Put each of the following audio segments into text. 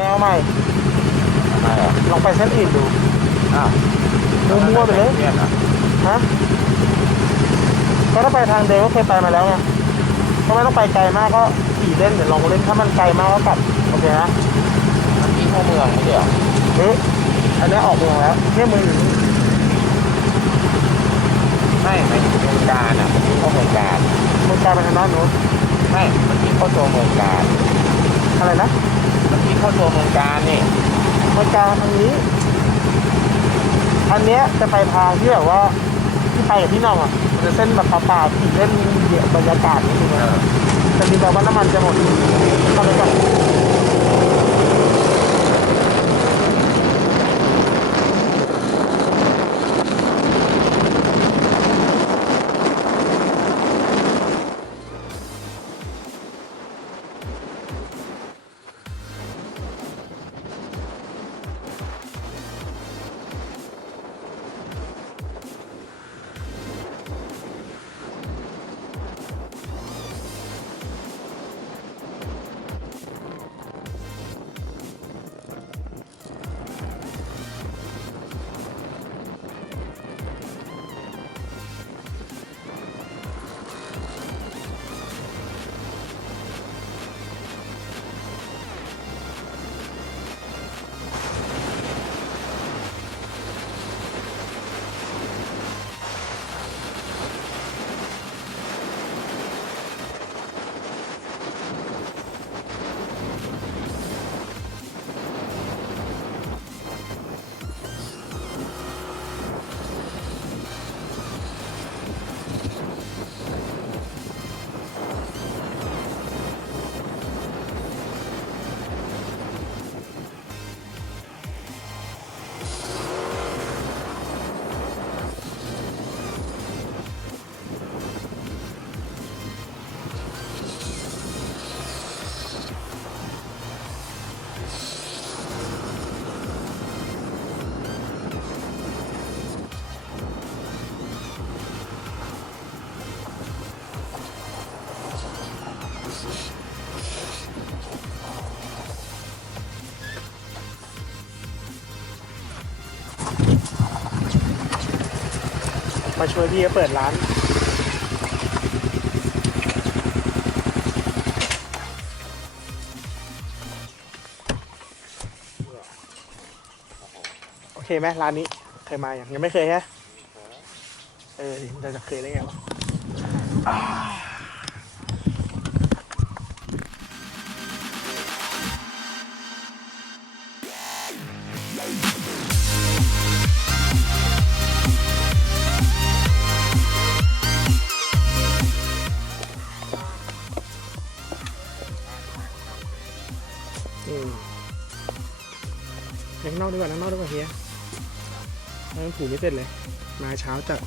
แนวใหม่ทำไมอะลองไปเส้นอื่นดูอ้าวมั่วๆไปเลยเรียนเหรอฮะก็ถ้าไปทางเดิมก็เคยไปมาแล้วไงก็ไม่ต้องไปไกลมากก็ขี่เล่นเดี๋ยวลองเล่นถ้ามันไกลมากก็กลับโอเคนะมันที่เข้าเมืองไม่ใช่เหรอเฮ้ยอันนี้ออกเมืองแล้วเนี่ยเมืองอยู่นี่ไม่ไม่ถึงเมืองการอะมันที่เข้าเมืองการเมืองกลางไปทางด้านโน้นไม่มันที่เข้าตัวเมืองการอะไรนะ มันที่เข้าตัวเมืองการนี่เมืองกลางทางนี้ อันเนี้ยจะไปทางที่แบบว่าที่ไปกับพี่น้องอะมันจะเส้นแบบป่าๆขี่เล่นเดี๋ยวบรรยากาศนิดนึงเอนะอแต่มีแบบว่าน้ำมันจะหมดเข้าไปก่ มาช่วยพี่เขาเปิดร้าน โอเคไหมร้านนี้เคยมาอย่างยังไม่เคยฮะเออเราจะเคยได้ไงวะ ยังผูกไม่เสร็จเลย มาเช้าจัด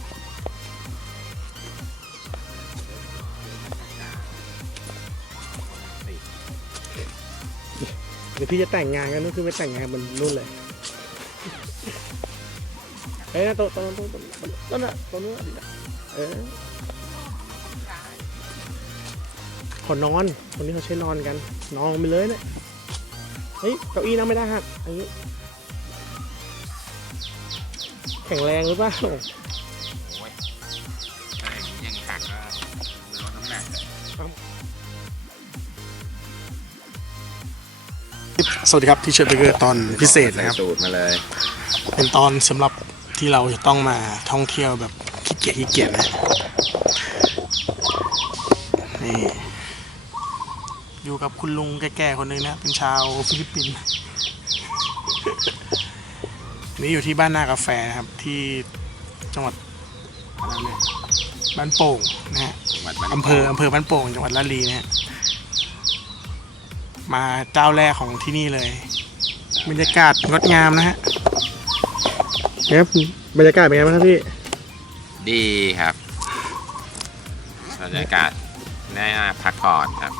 เดี๋ยวพี่จะแต่งงานกันนู่นคือไปแต่งงานบนนู่นเลยเฮ้ยนะโต๊ะโต๊ะโต๊ะโต๊ะโต๊ะน่ะต๊ะนู้นอะเออขอนอนคนนี้เขาใช้นอนกัน นอนไปเลยเนี่ยเฮ้ยเก้าอี้นั่งไม่ได้ฮะอันนี้ ข็งแรงหรือเปล่าโอ้ยถ้าอย่างนี้ยังหักก็ลดน้ำหนักสวัสดีครับที่เชิญไปเกิดตอนพิเศษนะครับ สูตรมาเลยเป็นตอนสำหรับที่เราจะต้องมาท่องเที่ยวแบบขี้เกียจขี้เกียจนะนี่อยู่กับคุณลุงแก่ๆคนหนึงนะ เป็นชาวฟิลิปปินส์ นี่อยู่ที่บ้านนากาแฟนะครับ ที่จังหวัดอะไรเนี่ยบ้านโป่งนะฮะจังหวัดบ้านอำเภออำเภอบ้านโป่งจังหวัดลาดลีนะฮะมาเจ้าแรกของที่นี่เลยบรรยากาศงดงามนะฮะครับบรรยากาศเป็นไงบ้างครับพี่ ดีครับบรรยากาศน่าพักผ่อนครับ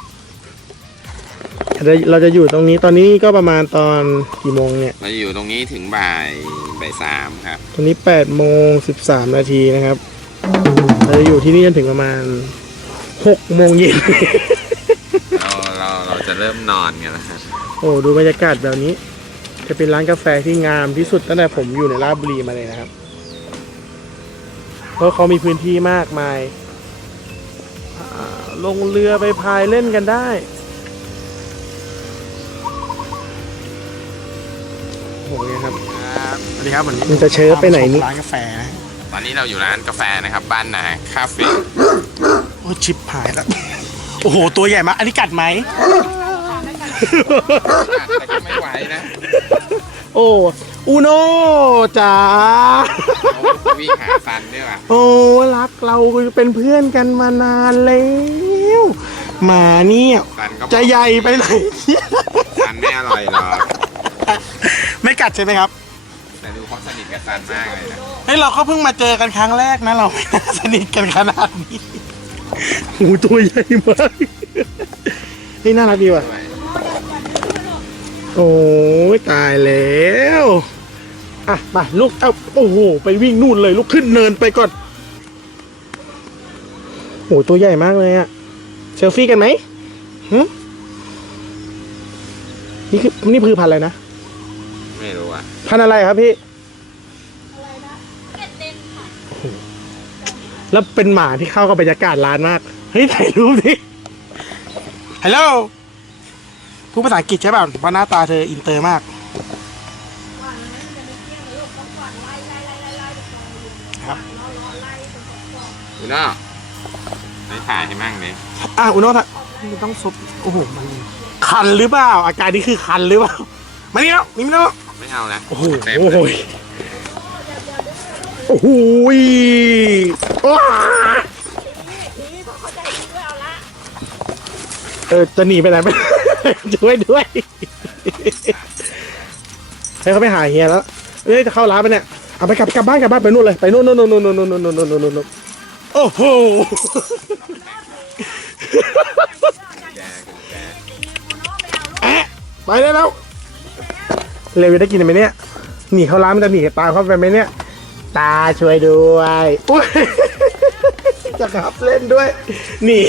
เราจะอยู่ตรงนี้ตอนนี้ก็ประมาณตอนกี่โมงเนี่ย เราอยู่ตรงนี้ถึงบ่ายบ่ายสามครับ ตอนนี้8โมง13นาทีนะครับ เราจะอยู่ที่นี่จนถึงประมาณ6โมงเย็น เราเราเราจะเริ่มนอนกันแล้วครับ โอ้ดูบรรยากาศแบบนี้ จะเป็นร้านกาแฟที่งามที่สุดตั้งแต่ผมอยู่ในราชบุรีมาเลยนะครับ เพราะเขามีพื้นที่มากมายอ่าลงเรือไปพายเล่นกันได้ วัสดีครับวันนี้มันจะเชิญไปไหนนี่ ร้านกาแฟนะตอนนี้เราอยู่ร้านกาแฟนะครับ บ้านนาคาเฟ่โอ้ชิปหายแล้ว โอ้โห ตัวใหญ่มากอันนี้กัดไหม แต่ก็ไม่ไหวนะโอ้อูโนจ๋า เขาวิ่งหาฟันด้วยว่ะโอ้รักเราเป็นเพื่อนกันมานานแล้วหมาเนี่ยฟันก็จะใหญ่ไปไหนเนี่ยฟันไม่อร่อยหรอกไม่กัดใช่ไหมครับ แต่ดูเขาสนิทกับฟันมากเลยนะเฮ้ยเราก็เพิ่งมาเจอกันครั้งแรกนะเราไม่น่าสนิทกันขนาดนี้หูตัวใหญ่มากนี่น่ารักดีว่ะ โอ้ยตายแล้วอะมาลูกเอ้าโอ้โห ไปวิ่งนู่นเลยลูกขึ้นเนินไปก่อนโอ้ตัวใหญ่มากเลยอะเซลฟี่กันไหมหึนี่คือนี่คือพันธุ์อะไรนะ ไม่รู้อะพันธุ์อะไรครับพี่ แล้วเป็นหมาที่เข้ากับบรรยากาศร้านมาก เฮ้ยถ่ายรูปดิฮัลโหลพูดภาษาอังกฤษใช่ป่ะว่าหน้าตาเธออินเตอร์มากคุณน้าไม่ถ่ายให้มั่งเลยอะอุโนทะมันต้องซบโอ้โหมันคันหรือเปล่า อาการนี้คือคันหรือเปล่า มานี่แล้วนี่ไม่แล้ว ไม่เอานะ โอ้โหเต็มโอ้เลโหยยโอ้โหยว้าเออจะหนีไปไหนไปช่วยด้วยให้เขาไปหาเฮียแล้วเอ้ยจะเข้าร้านไปเนี่ยเอาไปกลับกลับบ้านกลับบ้านไปนู่นเลยไปนู่นนู่นนู่นนู่นนู่นนู่นนู่นนู่นนู่นโอ้โหแอะไปได้แล้ว เร็วจะได้กินไหมเนี่ยหนีเข้าร้านมันจะหนีตาเข้าไปไหมเนี่ย ตาช่วยด้วยอุ้ยจะขับเล่นด้วย หนี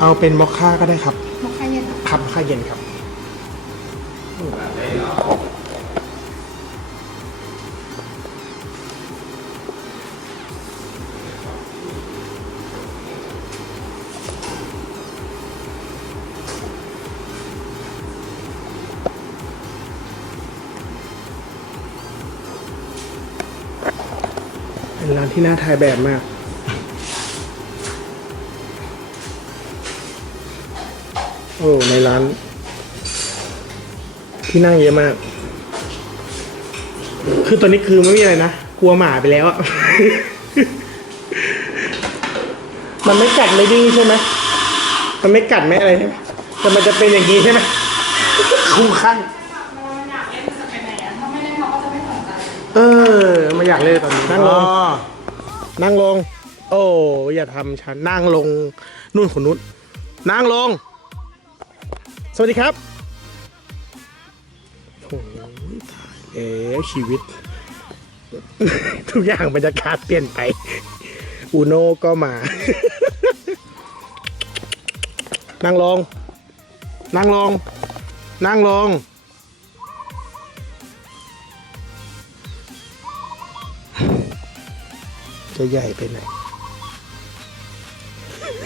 เอาเป็นมอคค่าก็ได้ครับมอคค่าเย็นครับมอคค่าเย็นครับ ที่น่าถ่ายแบบมาก โอ้ ในร้าน ที่นั่งเยอะมาก คือตอนนี้คือไม่มีอะไรนะ กลัวหมาไปแล้วอะมันไม่กัดไม่ดื้อใช่ไหมมันไม่กัดไม่อะไรใช่ไหมแต่มันจะเป็นอย่างนี้ใช่ไหมคุ้มข้างเออไมาอยากเล่นตอนนี้นั่งลง นั่งลง โอ้อย่าทำฉันนั่งลงนู่นคนนู้นนั่งลง สวัสดีครับโอ้ยตายแล้วชีวิต ทุกอย่างบรรยากาศเปลี่ยนไป อูโน่ก็มา นั่งลง นั่งลง นั่งลง จะใหญ่ไปไหน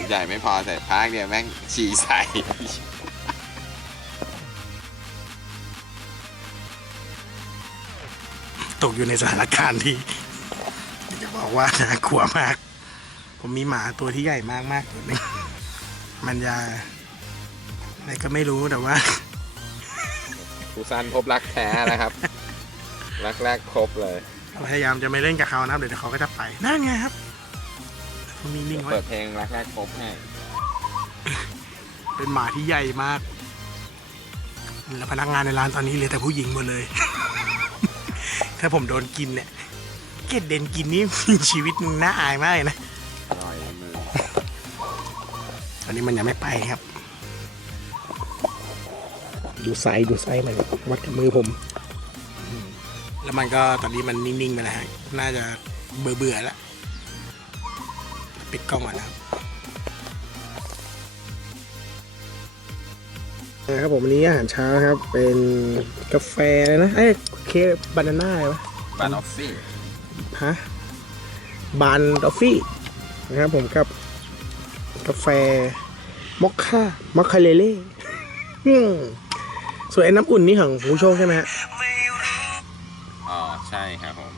ใหญ่ไม่พอแต่พากเดียวแม่งฉี่ใส่ ตกอยู่ในสถานการณ์ที่จะบอกว่าน่ากลัวมาก ผมมีหมาตัวที่ใหญ่มากมากๆตัวหนึงมันจะอะไรก็ไม่รู้แต่ว่ากูซันพบรักแท้นะครับ รักแรกพบเลย พยายามจะไม่เล่นกับเขานะเดี๋ยวเขาก็จะไปนั่นไงครับผมนิ่งๆไว้เปิดเพลงรักแรกพบให้เป็นหมาที่ใหญ่มากแล้วพนักงานในร้านตอนนี้เหลือแต่ผู้หญิงหมดเลย ถ้าผมโดนกินเนี่ยเกดเด่นกินนี่ชีวิตมึงน่าอายมากเลยนะอร่อยในมือตอนนี้มันยังไม่ไปครับ ดูไซส์ดูไซส์มันวัดกับมือผม แล้วมันก็ตอนนี้มันนิ่งๆไปแล้วฮะน่าจะเบื่อเบื่อๆแล้วปิดกล้องก่อนนะครับนะครับผมวันนี้อาหารเช้านะครับเป็นกาแฟนะเอ้ยเคกบานาน่าไหมบานอฟฟี่ฮะบานดอฟฟี่นะครับผมกับกาแฟมอคค่ามอคคาเลเล่อืมส่วนไอ้น้ำอุ่นนี่ของผู้โชคใช่ไหมฮะอ๋อใช่ครั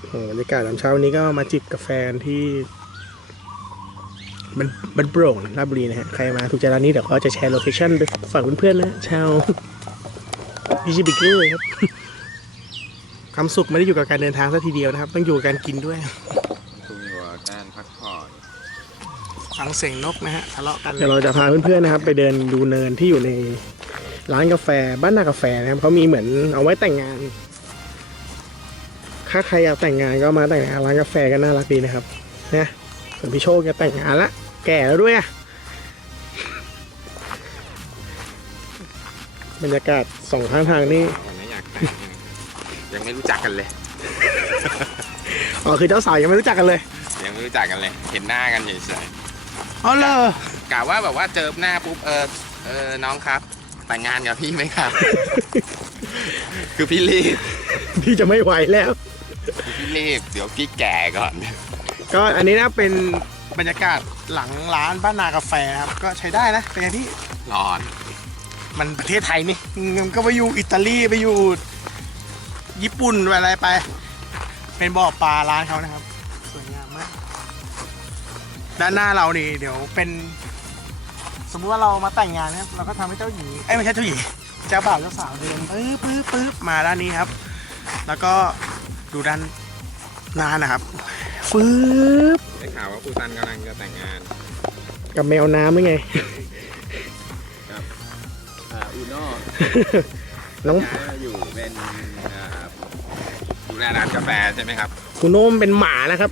บผมโอ้บรรยากาศตอนเช้าวันนี้ก็มาจิบกาแฟที่มันมันโปร่งราชบุรีนะฮะ ใครมาถูกใจร้านนี้เดี๋ยวก็จะแชร์โลเคชั่นไปฝากเพื่อนๆนะชาวพิชิบิเกอร์ครับ ความสุขไม่ได้อยู่กับการเดินทางสักทีเดียวนะครับ ต้องอยู่กับการกินด้วยคุณอยู่กับการพักผ่อนฟังเสียงนกนะฮะทะเลาะกันเดี๋ยวเราจะพาเพื่อนๆนะครับ ไปเดินดูเนินที่อยู่ในร้านกาแฟบ้านนากาแฟนะครับเขามีเหมือนเอาไว้แต่งงาน ถ้าใครอยากแต่งงานก็มาแต่งงานร้านกาแฟก็น่ารักดีนะครับนะส่วนพี่โชคจะแต่งงานละแก่แล้วด้วยอะบรรยากาศสองข้างทางนี่วันนี้อยากแต่งยังไม่รู้จักกันเลย อ๋อคือเจ้าสาวยังไม่รู้จักกันเลยยังไม่รู้จักกันเลย เห็นหน้ากันเฉยอ๋อเลยๆกะว่าแบบว่าเจอหน้าปุ๊บเออเออน้องครับ แต่งงานกับพี่ไหมครับ คือพี่รีบ พี่จะไม่ไหวแล้วคือ พี่รีบเดี๋ยวพี่แก่ก่อน ก็อันนี้นะเป็นบรรยากาศหลังร้านบ้านนากาแฟนะครับ ก็ใช้ได้นะเป็นไงพี่ ร้อน มันประเทศไทยนี่มันก็ไปอยู่อิตาลีไปอยู่ญี่ปุ่นไปอะไรไป เป็นบ่อปลาร้านเขานะครับ สวยงามมาก ด้านหน้าเรานี่เดี๋ยวเป็น สมมุติว่าเรามาแต่งงานนะครับ เราก็ทำให้เจ้าหญิงเอ้ยไม่ใช่เจ้าหญิงเจ้าบ่าวเจ้าสาวเดินปึ๊บปึ๊บปึ๊บมาด้านนี้ครับ แล้วก็ ดูด้านหน้านะครับฟืบได้ข่าวว่าครูซันกำลังจะแต่งงานกับแมวน้ำหรือไง อ่าอูโน่น้องย้ายมาอยู่เป็นอ่าดูแลร้านกาแฟใช่ไหมครับ คุณโน้มเป็นหมานะครับ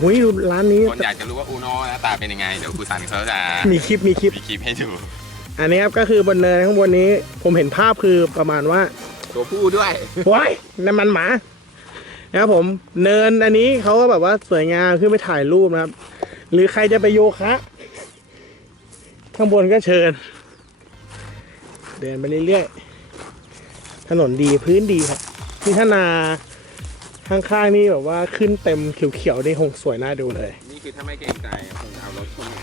หุยดูร้านนี้ คนอยากจะรู้ว่าอูโน่หน้าตาเป็นยังไง เดี๋ยวครูซันเขาจะมีคลิปมีคลิป มีคลิปให้ดู อันนี้ครับก็คือบนเนินข้างบนนี้ ผมเห็นภาพคือประมาณว่าตัวผู้ด้วย ว้ายน้ำมันหมา นะครับผมเนินอันนี้เขาก็แบบว่าสวยงามขึ้นไปถ่ายรูปนะครับ หรือใครจะไปโยคะข้างบนก็เชิญ เดินไปเรื่อยๆถนนดีพื้นดีครับนี่ถ้านาข้างๆนี่แบบว่าขึ้นเต็มเขียวๆนี่คงสวยน่าดูเลย นี่คือถ้าไม่เกรงใจคงเอารถเข้ามา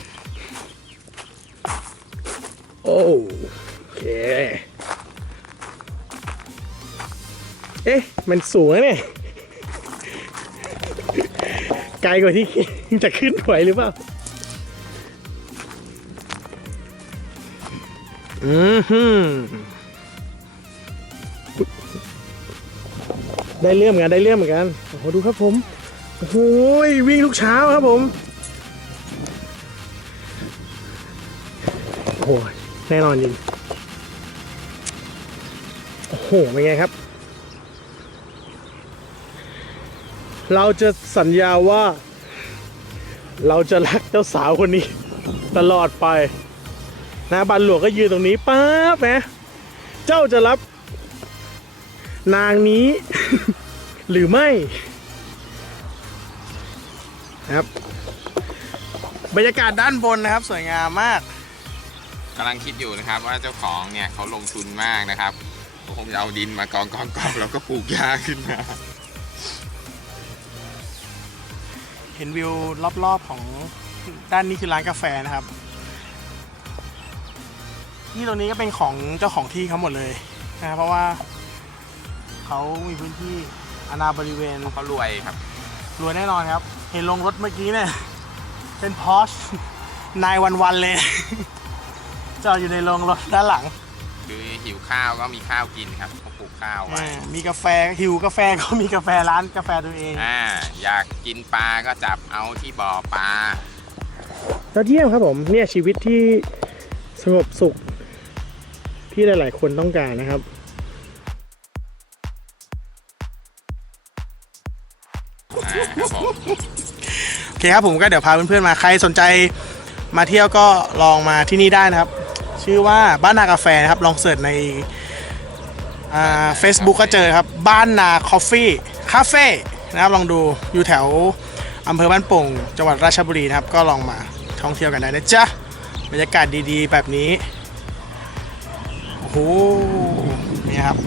โอ้โอเค เอ๊ะ มันสูงนะเนี่ย ไกลกว่าที่จะขึ้นไหวหรือเปล่า อือหือได้เรื่องเหมือนกันได้เรื่องเหมือนกัน โอ้โหดูครับผม โอ้โหวิ่งทุกเช้าครับผม โอ้โหแน่นอนจริง โอ้โหเป็นไงครับ เราจะสัญญาว่า เราจะรักเจ้าสาวคนนี้ ตลอดไป นะบันหลวงก็ยืนตรงนี้ป๊าบนะเจ้าจะรับ นางนี้ หรือไม่ครับ บรรยากาศด้านบนนะครับ สวยงามมากกำลังคิดอยู่นะครับ ว่าเจ้าของเนี่ยเขาลงทุนมากนะครับคงจะเอาดินมากองกองกองแล้วก็ปลูกหญ้าขึ้นมา ห็นวิวรอบๆของด้านนี้คือร้านกาแฟนะครับ ที่ตรงนี้ก็เป็นของเจ้าของที่เขาหมดเลยนะครับเพราะว่าเขามีพื้นที่อาณาบริเวณเขารวยครับ รวยแน่นอนครับ เห็นลงรถเมื่อกี้เนี่ยเป็นพอชนายวันวันๆเลย จอดอยู่ในโรงรถด้านหลัง คือหิวข้าวก็มีข้าวกินครับเขาปลูกข้าวไว้อ่ามีกาแฟหิวกาแฟก็มีกาแฟร้านกาแฟตัวเอง อ่าอยากกินปลาก็จับเอาที่บ่อปลา ยอดเยี่ยมครับผมเนี่ยชีวิตที่สงบสุขที่หลาย ๆ คนต้องการนะครับ อ่าครับผมโอเคครับผมก็เดี๋ยวพาเพื่อนๆมาใครสนใจมาเที่ยวก็ลองมาที่นี่ได้นะครับ ชื่อว่าบ้านนากาแฟนะครับลองเสิร์ชในอ่า เฟซบุ๊กก็เจอครับ บ้านนาคอฟฟี่คาเฟ่นะครับลองดูอยู่แถวอำเภอบ้านโป่งจังหวัดราชบุรีนะครับ ก็ลองมาท่องเที่ยวกันได้นะจ๊ะบรรยากาศดีๆ แบบนี้ โอ้โหนี่ครับ